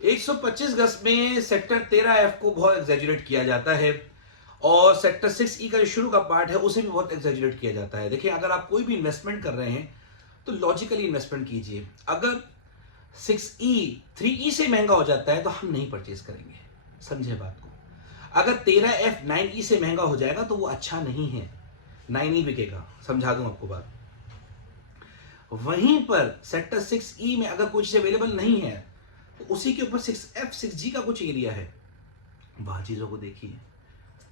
125 गज में sector 13F को बहुत एग्जैजुरेट किया जाता है और सेक्टर 6E का जो शुरू का पार्ट है उसे भी बहुत एग्जैजुरेट किया जाता है। देखिए, अगर आप कोई भी इन्वेस्टमेंट कर रहे हैं तो लॉजिकली इन्वेस्टमेंट कीजिए। अगर 6E 3E से महंगा हो जाता है तो हम नहीं परचेज करेंगे, समझे बात को। अगर 13F 9E से महंगा हो जाएगा तो वो अच्छा नहीं है, 9E बिकेगा, समझा दूं आपको बात। वहीं पर सेक्टर 6E में अगर कोई चीज अवेलेबल नहीं है तो उसी के ऊपर 6F 6G का कुछ एरिया है, वहां चीजों को देखिए।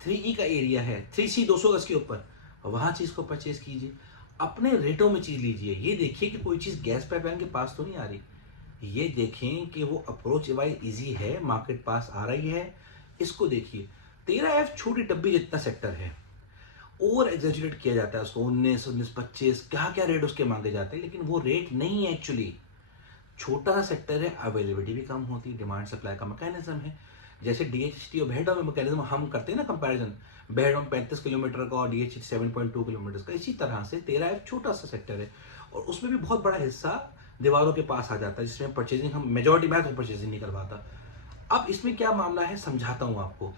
3E का एरिया है, 3C 200 गज के ऊपर, वहां चीज को परचेज कीजिए। अपने रेटों में चीज लीजिए। ये देखिए कि कोई चीज गैस पाइपलाइन के पास तो नहीं आ रही, ये देखें कि वो अप्रोच वाइज इजी है, मार्केट पास आ रही है, इसको देखिए। 13F छोटी डब्बी जितना सेक्टर है, ओवर एग्जेजरेट किया जाता है उसको, 19, 25 क्या क्या रेट उसके मांगे जाते हैं, लेकिन वो रेट नहीं है एक्चुअली। छोटा सा सेक्टर है, अवेलेबिलिटी भी कम होती है, डिमांड सप्लाई का मैकेनिज्म है। जैसे डीएचटी और बेहड में मैकेनिज्म हम करते हैं ना कंपैरिजन, बेहड में 35 किलोमीटर का और डीएचटी 7.2 किलोमीटर का, इसी तरह से 13F छोटा सा सेक्टर है और उसमें भी बहुत बड़ा हिस्सा दीवारों के पास आ जाता है, जिसमें परचेजिंग हम मेजोरिटी मैं तो परचेजिंग नहीं करवाता। अब इसमें क्या मामला है समझाता हूं आपको।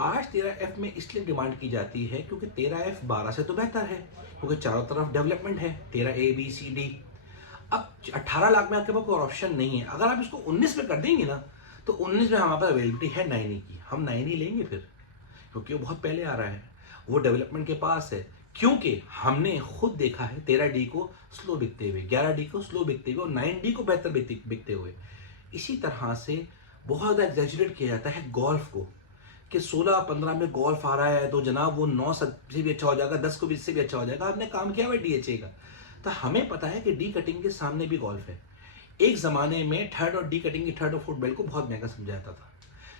आज 13F में इसलिए डिमांड की जाती है क्योंकि 13F 12 से तो बेहतर है, क्योंकि चारों तरफ डेवलपमेंट है, 13A B C D। अब 18 लाख में आपके पास कोई ऑप्शन नहीं है। अगर आप इसको 19 में कर देंगे ना तो 19 में हमारे पास अवेलेबिलिटी है 9E की, हम 9E लेंगे फिर, क्योंकि वो बहुत पहले आ रहा है, वो डेवलपमेंट के पास है। क्योंकि हमने खुद देखा है 13D को स्लो बिकते हुए, 11D को स्लो बिकते हुए और 9D को बेहतर बिकते हुए। इसी तरह से बहुत ज़्यादा एग्जैजुरेट किया जाता है गोल्फ को, कि 16-15 में गोल्फ आ रहा है तो जनाब वो 9 से भी अच्छा हो जाएगा, 10 को 20 से भी अच्छा हो जाएगा। आपने काम किया हुआ डीएचए का, तो हमें पता है कि डी कटिंग के सामने भी गोल्फ है। एक जमाने में थर्ड और डी कटिंग की थर्ड और फोर्थ बेल्ट को बहुत महंगा समझा जाता था,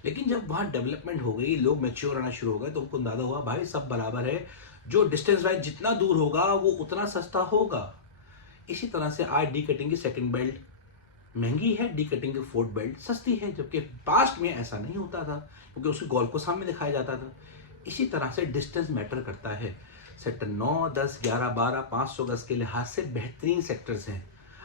लेकिन जब वहां डेवलपमेंट हो गई, लोग मैच्योर आना शुरू हो गए, तो उनको अंदाजा हुआ भाई सब बराबर है, जो डिस्टेंस वाइज जितना दूर होगा वो उतना सस्ता होगा। इसी तरह से आज डी कटिंग की सेकंड बेल्ट महंगी है, डी कटिंग की फोर्थ बेल्ट सस्ती है, जबकि पास्ट में ऐसा नहीं होता था क्योंकि उसके गोल को सामने दिखाया जाता था। इसी तरह से डिस्टेंस मैटर करता है। सेक्टर 9, 10, 11, 12, 500 गज के लिहाज से बेहतरीन सेक्टर्स हैं।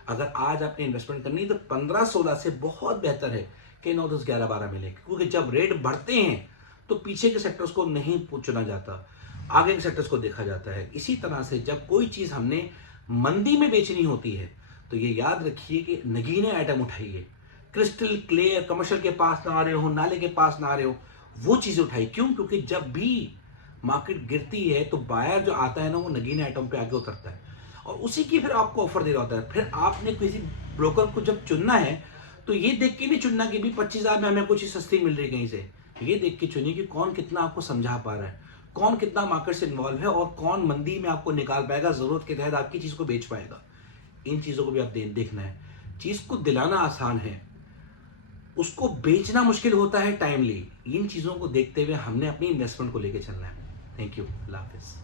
अगर आज आपने इन्वेस्टमेंट करनी है तो 15-16 से बहुत बेहतर है कि 9, 10, 11, 12 मिले, क्योंकि जब रेट बढ़ते हैं तो पीछे के सेक्टर्स को नहीं चुना जाता, आगे के सेक्टर्स को देखा जाता है। इसी तरह से जब कोई चीज हमने मंदी में बेचनी होती है तो ये याद रखिए कि नगीने आइटम उठाइए, क्रिस्टल क्लियर कमर्शियल के पास ना आ रहे हो, नाले के पास ना आ रहे हो, वो चीजें उठाइए। क्यों? क्योंकि जब भी मार्केट गिरती है तो बायर जो आता है ना वो नगीने आइटम पे आगे उतरता है और उसी की फिर आपको ऑफर दे रहा होता है। फिर आपने किसी ब्रोकर को जब चुनना है तो ये देख के नहीं चुनना कि भी 25,000 में हमें कुछ सस्ती मिल रही है कहीं से, ये देख के चुनिए कि कौन कितना आपको समझा पा रहा है, कौन कितना मार्केट से इन्वॉल्व है और कौन मंदी में आपको निकाल पाएगा, जरूरत के तहत आपकी चीज को बेच पाएगा। इन चीजों को भी आप देखना है। चीज को दिलाना आसान है, उसको बेचना मुश्किल होता है टाइमली। इन चीजों को देखते हुए हमने अपनी इन्वेस्टमेंट को लेकर चलना है। Thank you, Allah Hafiz.